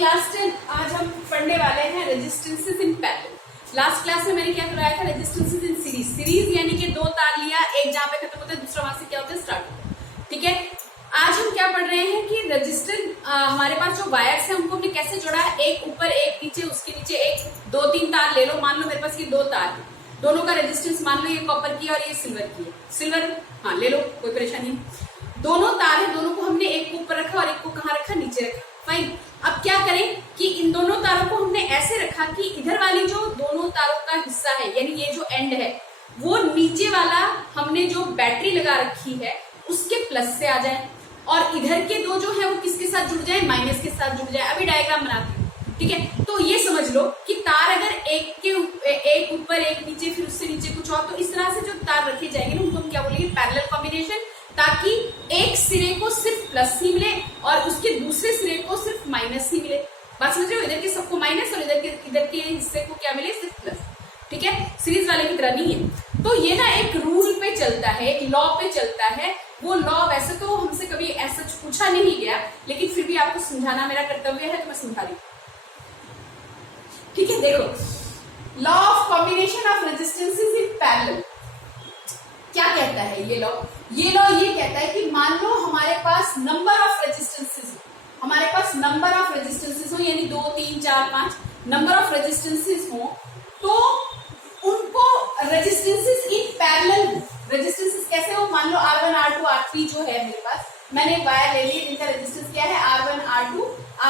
Class 10 आज हम पढ़ने वाले हैं resistances in parallel. Last class में मैंने क्या कराया था, रेजिस्टेंसेस इन सीरीज। सीरीज यानी कि दो तार लिया, एक जहां पे खत्म होता है दूसरा वहां से क्या होता है स्टार्ट होता है। ठीक है, आज हम क्या पढ़ रहे हैं कि रजिस्टर हमारे पास जो वायर्स है उनको हमने कैसे जोड़ा है, एक ऊपर एक नीचे, उसके नीचे एक, दो तीन तार ले लो। मान लो मेरे पास ये दो तार है, दोनों का रेजिस्टेंस मान लो ये कॉपर की और ये सिल्वर की है। सिल्वर हाँ ले लो, कोई परेशानी नहीं। दोनों तार है, दोनों को हमने एक को ऊपर रखा और एक को कहाँ रखा, नीचे रखा। फाइन। अब क्या करें कि इन दोनों तारों को हमने ऐसे रखा कि इधर वाली जो दोनों तारों का हिस्सा है यानी ये जो एंड है वो नीचे वाला हमने जो बैटरी लगा रखी है उसके प्लस से आ जाए और इधर के दो जो है वो किसके साथ जुड़ जाए, माइनस के साथ जुड़ जाए। अभी डायग्राम बनाते हैं। ठीक है, तो ये समझ लो कि तार अगर एक ऊपर एक नीचे फिर उससे नीचे कुछ और, तो इस तरह से जो तार रखे जाएंगे ना उनको हम क्या बोलेंगे, पैरेलल कॉम्बिनेशन, ताकि एक सिरे को सिर्फ प्लस ही मिले और उसके दूसरे सिरे को सिर्फ माइनस ही मिले। बात समझ रहे हो, इधर के सबको माइनस और इधर के हिस्से को क्या मिले, सिर्फ प्लस। ठीक है, सीरीज वाले की तरह नहीं है। तो ये ना एक रूल पे चलता है, एक लॉ पे चलता है। वो लॉ वैसे तो हमसे कभी ऐसा पूछा नहीं गया, लेकिन फिर भी आपको समझाना मेरा कर्तव्य है तो मैं समझा रही हूँ। ठीक है, देखो law of combination of resistances in parallel क्या कहता है ये लॉ। ये लॉ ये कहता है कि मान लो हमारे पास नंबर ऑफ रेजिस्टेंसेस, हमारे पास नंबर ऑफ रेजिस्टेंसेस हो यानी 2 3 4 5 नंबर ऑफ रेजिस्टेंसेस हो, तो उनको रेजिस्टेंसेस इन पैरेलल हो। रेजिस्टेंसेस कैसे हो, मान लो R1 R2 R3 जो है मेरे पास, मैंने वायर ले ली जिनका रेजिस्टेंस क्या है R1 R2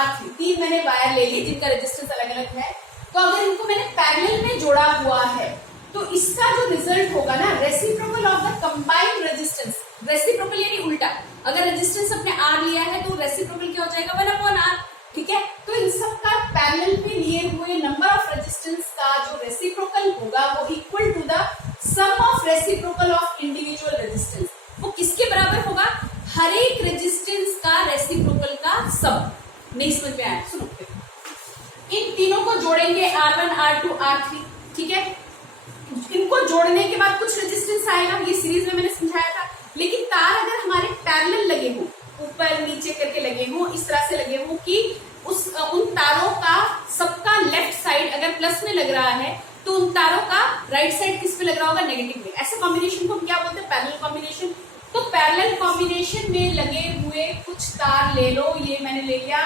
R3, तीन मैंने वायर ले ली जिनका रेजिस्टेंस अलग अलग है। तो अगर इनको मैंने पैरेलल में जोड़ा हुआ है तो इसका जो रिजल्ट होगा ना, reciprocal of the combined resistance. Reciprocal यानी उल्टा, अगर रेजिस्टेंस अपने R लिया है तो रेसिप्रोकल क्या हो जाएगा 1/R। ठीक है, तो इन सब का पैरेलल में लिए हुए नंबर ऑफ रेजिस्टेंस का जो रेसिप्रोकल होगा वो equal to the sum of reciprocal of individual resistance. वो किसके बराबर होगा, हर एक रेजिस्टेंस का रेसिप्रोकल का सम। नहीं समझ में आया, सुनो। इन तीनों को जोड़ेंगे R1 R2 R3। ठीक है, इनको जोड़ने के बाद कुछ रेजिस्टेंस आएगा, ये सीरीज में मैंने समझाया था। लेकिन तार अगर हमारे पैरेलल लगे हो, ऊपर नीचे करके लगे हो, इस तरह से लगे हो कि उन तारों का सबका लेफ्ट साइड अगर प्लस में लग रहा है तो उन तारों का राइट साइड किस पे लग रहा होगा, नेगेटिव में। ऐसे कॉम्बिनेशन को हम क्या बोलते हैं, पैरेलल कॉम्बिनेशन। तो पैरेलल कॉम्बिनेशन में लगे हुए कुछ तार ले लो, ये मैंने ले लिया,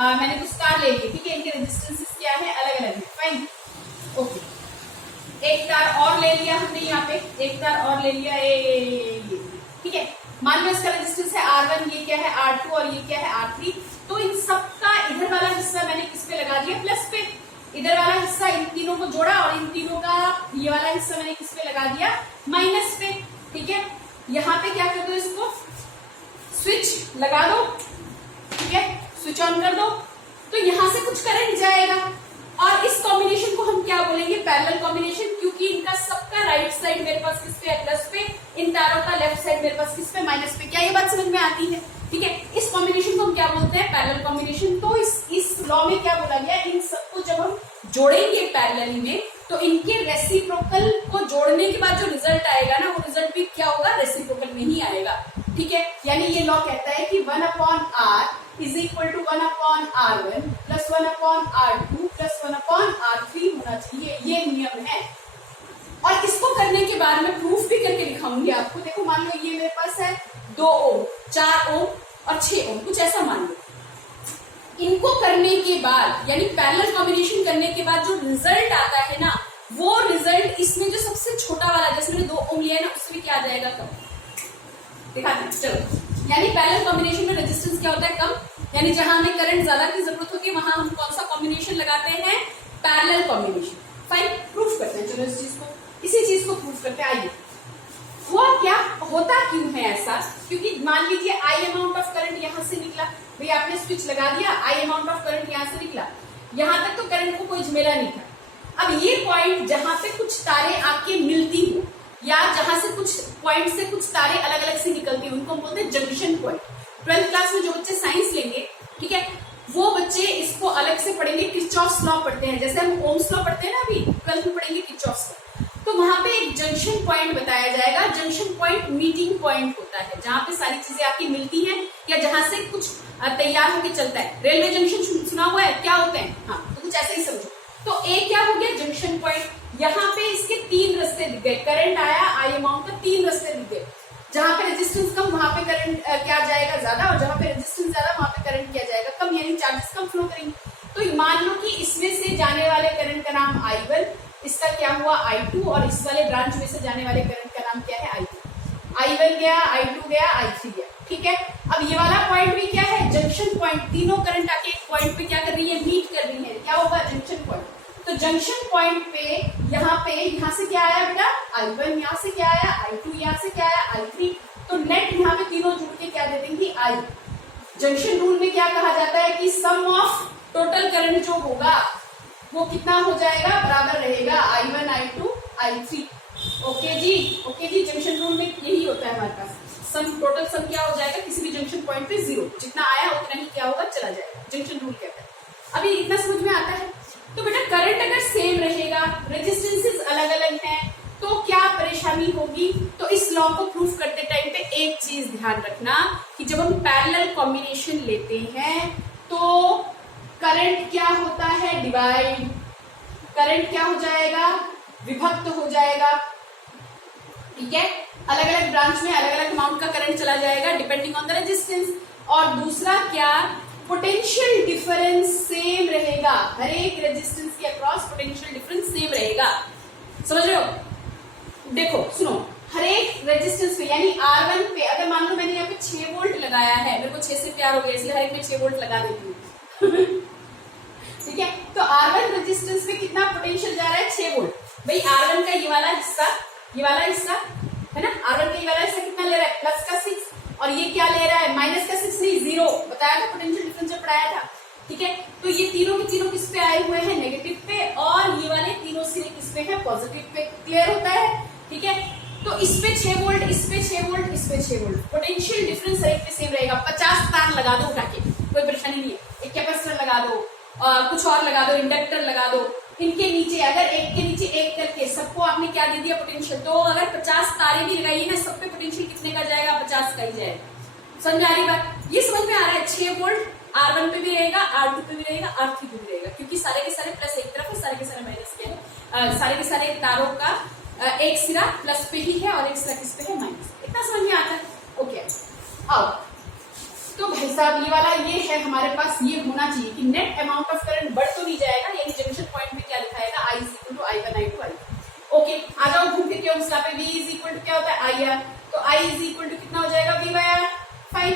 मैंने कुछ तार ले लिए। ठीक है, इनके रेजिस्टेंसेस क्या है, अलग अलग है। Fine, okay. एक तार और ले लिया हमने, यहाँ पे एक तार और ले लिया, ठीक है। मान लो इसका रेजिस्टेंस है R1, ये क्या है R2 और ये क्या है R3। तो इन सबका इधर वाला हिस्सा मैंने किस पे लगा दिया, प्लस पे। इधर वाला हिस्सा इन तीनों को जोड़ा और इन तीनों का ये वाला हिस्सा मैंने किस पे लगा दिया, माइनस पे। ठीक है, यहाँ पे क्या कर दो, इसको स्विच लगा दो। ठीक है, स्विच ऑन कर दो, तो यहां से कुछ करंट जाएगा और इस कॉम्बिनेशन को हम क्या बोलेंगे, पैरेलल कॉम्बिनेशन, क्योंकि इनका सबका राइट साइड मेरे पास किस पे है, प्लस पे। इन तारों का लेफ्ट साइड मेरे पास किस पे, माइनस पे। क्या ये बात समझ में आती है। ठीक है, इस कॉम्बिनेशन को हम क्या बोलते हैं, पैरेलल कॉम्बिनेशन। तो इस लॉ में क्या बोला गया, इन सबको जब हम जोड़ेंगे पैरेलल में तो इनके रेसिप्रोकल को जोड़ने के बाद जो रिजल्ट आएगा ना, वो रिजल्ट भी क्या होगा, रेसिप्रोकल में ही आएगा। ठीक है, यानी ये लॉ कहता है कि 1/R is equal to 1/R1 plus 1/R2 plus 1/R3 होना चाहिए। ये नियम है और इसको करने के बाद मैं प्रूफ भी करके दिखाऊंगी आपको। देखो, मान लो ये मेरे पास है 2 ओम, 4 ओम और 6 ओम, कुछ ऐसा मान लो। इनको करने के बाद यानी पैरेलल कॉम्बिनेशन करने के बाद जो रिजल्ट आता है ना, वो रिजल्ट इसमें जो सबसे छोटा वाला, जैसे मैंने 2 ओम लिया है ना, उसमें क्या आ जाएगा, कम। दिखाते हैं, चलो। यानी पैरेलल कॉम्बिनेशन में रेजिस्टेंस क्या होता है, कम। यानी जहां हमें करंट ज्यादा की जरूरत होती है वहां हम कौन सा कॉम्बिनेशन लगाते हैं, पैरेलल कॉम्बिनेशन। फाइन, प्रूफ करते हैं, चलो इसी चीज को प्रूफ करते हैं। आइए, हुआ क्या, होता क्यों है ऐसा, क्योंकि मान लीजिए आई अमाउंट ऑफ करंट यहां से निकला, भाई आपने स्विच लगा दिया, आई अमाउंट ऑफ करंट यहां से निकला, यहां तक तो करंट को कोई झमेला नहीं था। अब ये पॉइंट जहां पे कुछ तारे आके मिलती हो या जहां से कुछ पॉइंट से कुछ तारे अलग अलग से निकलती है, उनको हम बोलते हैं जंक्शन पॉइंट। 12th क्लास में जो बच्चे साइंस लेंगे, ठीक है, वो बच्चे इसको अलग से पढ़ेंगे, किरचॉफ्स लॉ पढ़ते हैं, जैसे हम ओम्स लॉ पढ़ते हैं ना, अभी 12th में पढ़ेंगे किरचॉफ्स लॉ। तो वहां पे एक जंक्शन पॉइंट बताया जाएगा। जंक्शन पॉइंट मीटिंग पॉइंट होता है, जहां पे सारी चीजें आपकी मिलती हैं या जहां से कुछ तैयार होकर चलता है। रेलवे जंक्शन सुना सुना हुआ है क्या होते हैं? हाँ, तो कुछ ऐसे ही समझो। तो ए क्या हो गया? Junction point. यहाँ पे इसके 3 रास्ते दिख गए, करंट आया आई अमाउंट का 3 रास्ते दिख गए। जहां पे रेजिस्टेंस कम वहां पे करंट क्या जाएगा? ज्यादा, और जहां पे रेजिस्टेंस ज्यादा वहां पे करंट क्या जाएगा? कम, यानी चार्जेस कम फ्लो करेंगे। तो मान लो कि इसमें से जाने वाले करंट का नाम I1, इसका क्या हुआ I2, और इस वाले ब्रांच में से जाने वाले करंट का नाम क्या है? I2। I1 गया, I2 गया, I3 गया, ठीक है। अब ये वाला पॉइंट भी क्या है? Junction point. तीनों करंट आके एक पॉइंट पे क्या कर रही है? मीट कर रही है। क्या होगा? Junction point. तो जंक्शन पॉइंट पे यहाँ से क्या आया बेटा? I1, यहाँ से क्या आया? I2, यहाँ से क्या आया? I3। तो नेट यहाँ पे तीनों जुड़ के क्या दे देंगी? I। जंक्शन रूल में क्या कहा जाता है कि सम ऑफ टोटल करंट जो होगा वो कितना हो जाएगा? बराबर रहेगा I1, I2, I3। ओके जी, जंक्शन रूल में यही होता है हमारे पास। सम, टोटल सम क्या हो जाएगा? किसी भी जंक्शन पॉइंट पे 0, जितना आया उतना ही क्या होगा? चला जाएगा। जंक्शन रूल कहता है। अभी इतना समझ में आता है? तो बेटा करंट अगर सेम रहेगा, रेजिस्टेंसेस अलग अलग हैं, तो क्या परेशानी होगी? तो इस लॉ को प्रूफ करते टाइम पे एक चीज ध्यान रखना कि जब हम पैरेलल कॉम्बिनेशन लेते हैं तो करंट क्या होता है? डिवाइड। करंट क्या हो जाएगा? विभक्त हो जाएगा, ठीक है। अलग अलग ब्रांच में अलग अलग अमाउंट का करंट चला जाएगा डिपेंडिंग ऑन द रेजिस्टेंस। और दूसरा क्या? पोटेंशियल डिफरेंस सेम रहेगा। हर एक रेजिस्टेंस के अक्रॉस पोटेंशियल डिफरेंस सेम रहेगा। समझ रहे हो? देखो सुनो, हर एक रेजिस्टेंस पे यानी R1 पे अगर मान लो मैंने यहाँ पे 6 वोल्ट लगाया है, मेरे को 6 से प्यार हो गया इसलिए हर एक में 6 वोल्ट लगा देती हूँ ठीक है। तो R1 रेजिस्टेंस पे कितना पोटेंशियल जा रहा है? 6 वोल्ट। भाई R1 का ये वाला हिस्सा है ना, R1 का ये वाला हिस्सा कितना ले रहा है? प्लस का 6, और ये क्या ले रहा है? माइनस का 6 नहीं, 0 बताया था पोटेंशियल डिफरेंस जब पढ़ाया था, ठीक है। तो ये तीनों के तीनों किस पे आए हुए हैं? नेगेटिव पे, और ये वाले तीनों सिरे किस पे है? Positive pay. क्लियर होता है? ठीक है। तो इस पे 6 वोल्ट, इस पे 6 वोल्ट, इस पे 6 वोल्ट, पोटेंशियल डिफरेंस हर एक पे सेम रहेगा। 50 तार लगा दो उठा के, कोई परेशानी नहीं है। एक कैपेसिटर लगा दो, कुछ और लगा दो, इंडक्टर लगा दो, इनके नीचे अगर एक के नीचे एक करके सबको आपने क्या दे दिया? पोटेंशियल। तो अगर 50 तारे भी लगाइए ना, सब पे पोटेंशियल कितने का जाएगा? 50 का ही जाएगा। समझ में आ रही बात? ये समझ में आ रहा है? 6 वोल्ट R1 पे भी रहेगा, R2 पे भी रहेगा, R3 पे भी रहेगा, क्योंकि सारे के सारे प्लस एक तरफ है, सारे के सारे माइनस के है। सारे के सारे तारों का एक सिरा प्लस पे ही है और एक सिरा किस पे है? माइनस। इतना समझ में आता है? ओके। अब तो भाई साहब ये वाला ये है हमारे पास, ये होना चाहिए कि नेट अमाउंट ऑफ करंट बढ़ तो नहीं जाएगा, यानी जंक्शन पॉइंट में क्या लिखाएगा? I is equal to I1, I2, I3। Okay, आ जाओ घूम फिर के उस पे। V is equal to क्या होता है? IR। तो I is equal to कितना हो जाएगा? V by R। फाइन।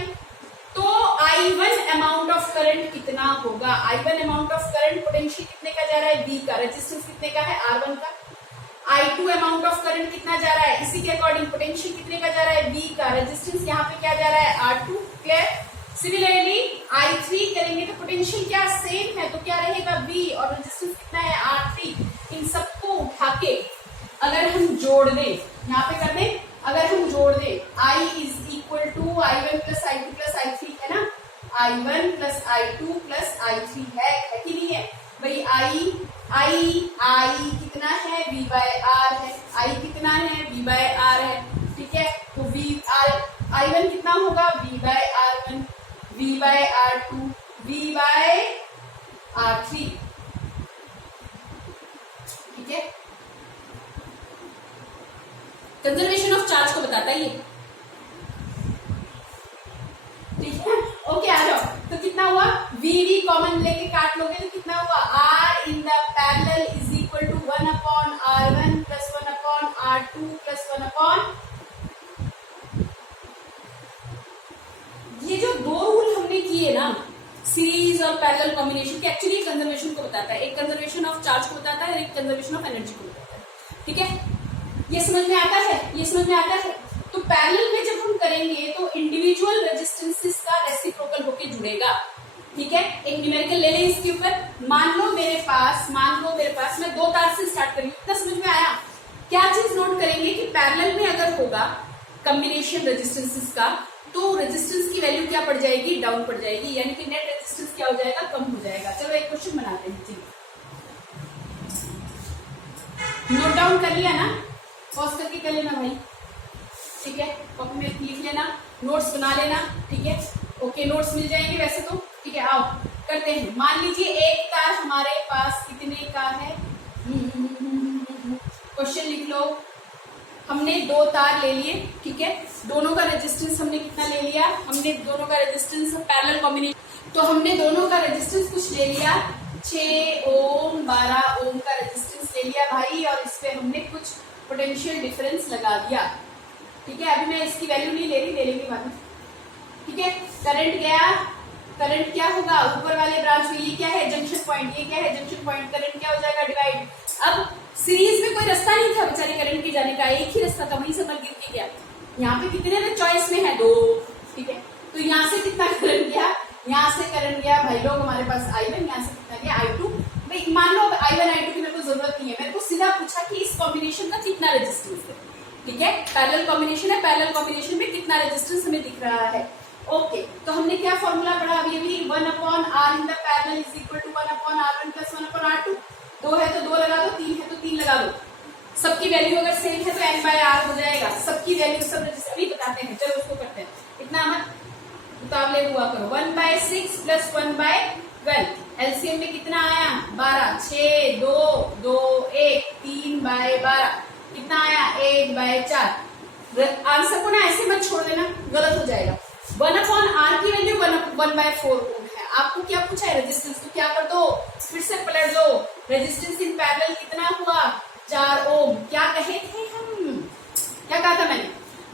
तो I1 अमाउंट ऑफ करंट कितना होगा? I1 amount of current, potential कितने का जा रहा है? V का। रेजिस्टेंस कितने का है? R1 का। I2 अमाउंट ऑफ करंट कितना जा रहा है? इसी के अकॉर्डिंग पोटेंशियल कितने का जा रहा है? V का। रेजिस्टेंस यहाँ पे क्या जा रहा है? R2। क्लियर? सिमिलरली I3 करेंगे तो पोटेंशियल क्या सेम है, तो क्या रहेगा? V, और रेजिस्टेंस कितना है? R3। इन सबको उठा के अगर हम जोड़ दें, यहाँ पे कर दें, अगर हम जोड़ दें I is equal to I1 plus I2 plus I3 है ना, I1 plus I2 plus I3 है कि नहीं है? भाई I कितना है? V by R है। I कितना है? V by R है, ठीक है। तो I1 कितना होगा? V by R1, V by R2, V by R3, ठीक है। कंजर्वेशन ऑफ चार्ज को बताता है ये, ठीक है। ओके, आ जाओ। तो कितना हुआ? V कॉमन लेके काट लोगे तो कितना हुआ? R in the parallel is equal to 1 upon R1 plus 1 upon R2 plus 1 upon. ये जो दो रूल हमने किए ना, सीरीज और पैरेलल कॉम्बिनेशन के, एक्चुअली कंजर्वेशन को बताता है। एक कंजर्वेशन ऑफ चार्ज को बताता है और एक कंजर्वेशन ऑफ एनर्जी को बताता है, ठीक है। ये समझ में आता है? ये समझ में आता है? तो पैरेलल में जब हम करेंगे तो इंडिविजुअल रेजिस्टेंसेस का रेसिप्रोकल होके जुड़ेगा, ठीक है। एक न्यूमेरिकल ले लें इसके ऊपर। मान लो मेरे पास मैं 2 तार से स्टार्ट करूंगी। इतना समझ में आया? क्या चीज नोट करेंगे कि पैरेलल में अगर होगा कॉम्बिनेशन रेजिस्टेंसेस का, तो रेजिस्टेंस की वैल्यू क्या पड़ जाएगी? डाउन पड़ जाएगी, यानी कि नेट रेजिस्टेंस क्या हो जाएगा? कम हो जाएगा। चलो एक क्वेश्चन बनाते हैं, ठीक नोट डाउन कर लिया ना? पॉज करके कर लेना भाई, ठीक है। कॉपी में लिख लेना, नोट्स बना लेना, ठीक है। ओके, नोट्स मिल जाएंगे वैसे तो, ठीक है। आओ करते हैं। मान लीजिए एक तार हमारे पास कितने का है, क्वेश्चन लिख लो। हमने दो तार ले लिए, ठीक है, दोनों का रेजिस्टेंस हमने कितना ले लिया, हमने दोनों का रेजिस्टेंस पैरेलल कॉम्बिनेशन, तो हमने दोनों का रेजिस्टेंस कुछ ले लिया 6 ओम 12 ओम का रेजिस्टेंस ले लिया भाई, और इस पे हमने कुछ पोटेंशियल डिफरेंस लगा दिया, ठीक है। अभी मैं इसकी वैल्यू नहीं ले रही, ले लेंगे बाद में, ठीक है। करंट गया, करंट क्या होगा ऊपर वाले ब्रांच में, ये क्या है जंक्शन पॉइंट, ये क्या है जंक्शन पॉइंट, करंट क्या हो जाएगा डिवाइड। अब सीरीज में कोई रास्ता नहीं था बेचारे करंट के जाने का, एक ही रास्ता था, वहीं से बल गिर के गया। यहाँ पे कितने ना चॉइस में है 2, ठीक है, तो यहाँ से कितना करंट गया, यहाँ से करंट गया भाई लोग हमारे पास I1, यहाँ से कितना गया I2। भाई मान लो I1 I2 की मेरे को जरूरत नहीं है, मेरे को सीधा पूछा कि इस कॉम्बिनेशन का कितना रेजिस्टेंस है, ठीक है, पैरेलल कॉम्बिनेशन है, पैरेलल कॉम्बिनेशन में कितना रेजिस्टेंस हमें दिख रहा है। ओके, तो हमने क्या फॉर्मूला पढ़ा अभी अभी, 1/R in the parallel is equal to 1/R1 plus 1/R2। 2 है तो 2 लगा दो, 3 है तो 3 लगा दो, सबकी वैल्यू अगर सेम है तो N/R हो जाएगा, सबकी वैल्यू सब अभी बताते हैं, चलो उसको करते हैं, इतना मत मुकाबले हुआ करो। 1/6 प्लस 1/12, एलसीएम में कितना आया 12, 6 2 2 1 3/12 कितना आया 1/4। आंसर को ना ऐसे मत छोड़ देना, गलत हो जाएगा। 1/R की वैल्यू 1/4 ओम है, आपको क्या पूछा है रेजिस्टेंस, तो क्या कर दो फिर से पलट दो, रेजिस्टेंस इन पैरेलल कितना हुआ 4 ओम। क्या कहे थे हम, क्या कहा था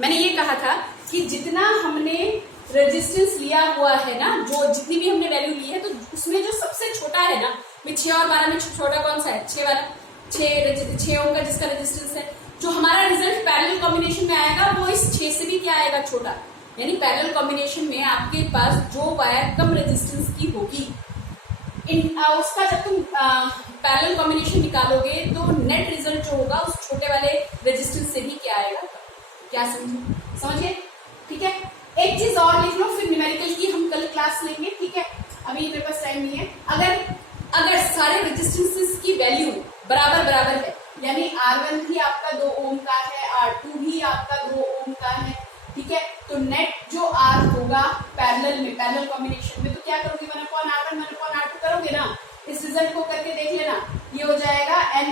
मैंने ये कहा था कि जितना हमने रेजिस्टेंस लिया हुआ है ना, जो जितनी भी हमने वैल्यू ली है, तो उसमें जो सबसे छोटा है ना, 6 और 12 में छोटा कौन सा है 6 वाला, 6 ओम का जिसका रेजिस्टेंस है, जो हमारा रिजल्ट पैरेलल कॉम्बिनेशन में आएगा वो इस 6 से भी क्या आएगा छोटा। यानी पैरेलल कॉम्बिनेशन में आपके पास जो वायर कम रेजिस्टेंस की होगी उसका जब तुम पैरेलल कॉम्बिनेशन निकालोगे तो नेट रिजल्ट जो होगा उस छोटे वाले रेजिस्टेंस से भी क्या आएगा, क्या समझिए, ठीक है। एक चीज और लिख लो, फिर न्यूमेरिकल की हम कल क्लास लेंगे, ठीक है, अभी मेरे पास टाइम नहीं है। अगर सारे रेजिस्टेंसेस की वैल्यू बराबर है, यानी R1 भी आपका 2 ओम का है, R2 भी आपका 2 ओम का है, ठीक है, तो नेट जो R होगा पैरेलल में, पैरेलल कॉम्बिनेशन में, तो क्या करोगे 1/R1 1/R2 करोगे ना, इस रिजल्ट को करके देख लेना, ये हो जाएगा N/,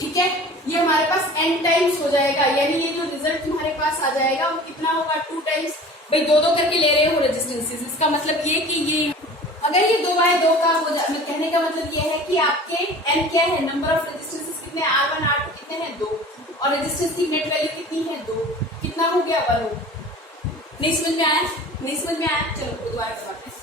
ठीक है, ये हमारे पास n टाइम्स हो जाएगा, यानी ये जो रिजल्ट तुम्हारे पास आ जाएगा वो कितना होगा 2 टाइम्स। भाई 2 करके ले रहे हो रेजिस्टेंसेस, इसका मतलब ये कि ये अगर ये 2/2 का हो जाए, कहने का मतलब ये है कि आपके n क्या है, नंबर ऑफ रेजिस्टेंसेस कितने R1 R2 कितने हैं 2, और रेजिस्टेंस की नेट वैल्यू कितनी है 2, कितना हो गया 1 ओम। नहीं समझ में आया, नहीं समझ में आया, चलो दोबारा करवाते हैं।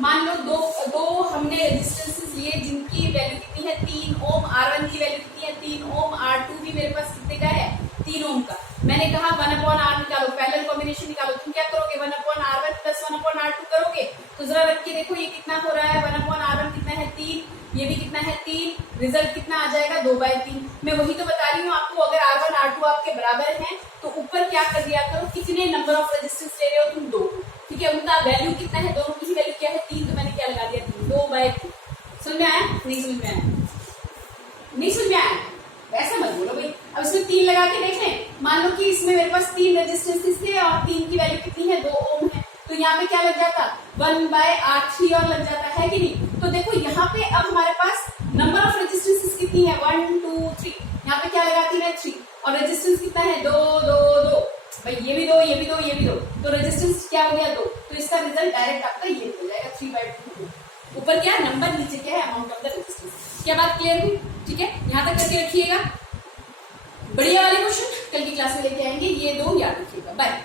मान लो दो हमने रेजिस्टेंसेस लिए जिनकी वैल्यू कितनी है 3 ओम, R1 की वैल्यू कितनी है 3 ओम, R2 भी मेरे पास कितने का है 3 ओम का। मैंने कहा 1/R निकालो, पैरेलल कॉम्बिनेशन निकालो, तुम क्या करोगे 1/R1 प्लस 1/R2 करोगे, तो जरा रख के देखो ये कितना हो रहा है, 1/R1 कितना है 3, ये भी कितना है 3, रिजल्ट कितना आ जाएगा 2/3। मैं वही तो बता रही हूँ आपको, अगर R1 R2 आपके बराबर हैं तो ऊपर क्या कर दिया करो, कितने नंबर ऑफ रेजिस्टेंस ले रहे हो तुम 2, ठीक है, उनका वैल्यू कितना है, दोनों की वैल्यू क्या है 3, तो मैंने क्या लगा दिया 2/3। समझ में आया, नहीं समझ में आया, नहीं समझ में आया, वैसा मत बोलो भाई। अब इसमें 3 लगा के देख लें, मान लो कि इसमें मेरे पास 3 रेजिस्टेंसेस थे और 3 की वैल्यू कितनी है 2 ओम है, तो यहाँ पे क्या लग जाता 1/R3 और लग जाता है कि नहीं। तो देखो यहाँ पे अब हमारे पास नंबर ऑफ रेजिस्टेंसेस कितनी है 1 2 3, यहाँ पे क्या लगाती है 3, और रेजिस्टेंस कितना है 2 2 2, भाई ये भी 2 ये भी 2 ये भी 2, तो रेजिस्टेंस क्या हो गया 2, तो इसका रिजल्ट डायरेक्ट आपका ये हो जाएगा 3/2। ऊपर क्या नंबर, नीचे क्या है अमाउंट ऑफ द रेजिस्टेंस। क्या बात क्लियर हुई, ठीक है, यहाँ तक करके रखिएगा। बढ़िया वाले क्वेश्चन कल की क्लास में लेके आएंगे, ये 2 याद रखिएगा। बाय।